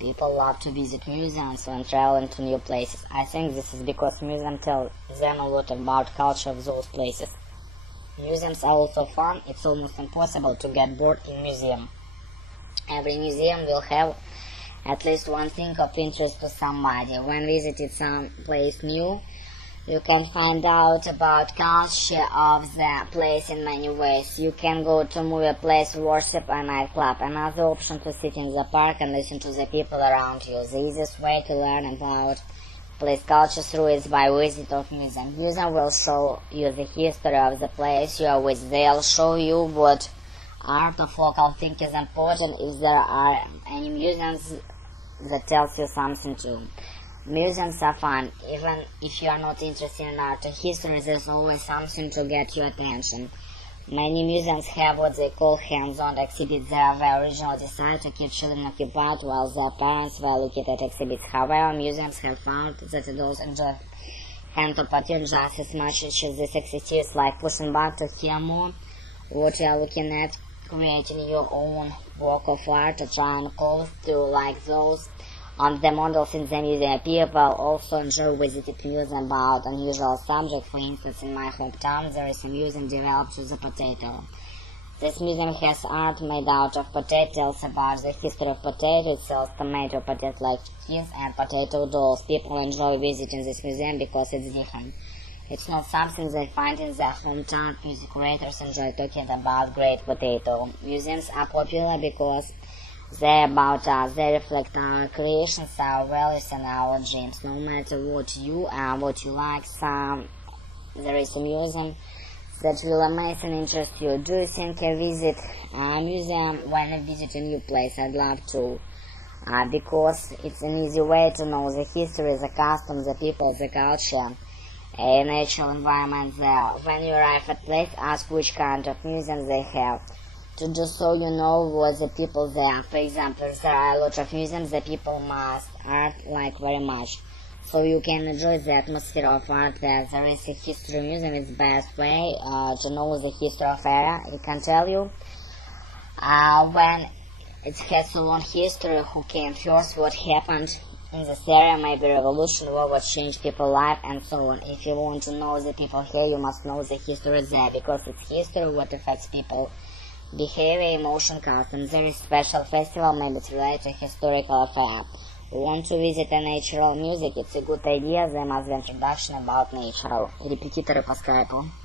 People love to visit museums when traveling to new places. I think this is because museums tell them a lot about culture of those places. Museums are also fun. It's almost impossible to get bored in museum. Every museum will have at least one thing of interest to somebody. When visiting some place new, you can find out about culture of the place in many ways. You can go to movie place, worship, a nightclub. Another option to sit in the park and listen to the people around you. The easiest way to learn about place culture through is by visit of museum. Museum will show you the history of the place you are with. They'll show you what art of local thing is important. If there are any museums that tells you something too. Museums are fun. Even if you are not interested in art or history, there's always something to get your attention. Many museums have what they call hands-on exhibits. They are where originally decide to keep children occupied while their parents were looking at exhibits. However, museums have found that adults enjoy hand-on opportunities just as much as these activities, like pushing buttons to hear more what you are looking at, creating your own work of art, or trying clothes to like those on the models in the museum. People also enjoy visiting museums about unusual subjects. For instance, in my hometown there is a museum developed to the potato. This museum has art made out of potatoes, about the history of potatoes. It sells tomato, potato-like skins, and potato dolls. People enjoy visiting this museum because it's different. It's not something they find in their hometown. Music creators enjoy talking about great potato. Museums are popular because they're about us. They reflect our creations, our values, and our dreams. No matter what you are, what you like, there is a museum that will amaze and interest you. Do you think I visit a museum when I visit a new place? I'd love to, because it's an easy way to know the history, the customs, the people, the culture, a natural environment there. When you arrive at place, ask which kind of museum they have. To do so, you know what the people there. For example, if there are a lot of museums, the people must art like very much, so you can enjoy the atmosphere of art there. There is a history museum. It's the best way to know the history of area. It can tell you when it has a long history, who came first, what happened in this area, maybe revolution, what changed people's life, and so on. If you want to know the people here, you must know the history there, because it's history what affects people behavior, emotion, customs. There is special festival, maybe it's related to historical affair. We want to visit a natural music. It's a good idea. There must be introduction about nature. Репетиторы по скайпу.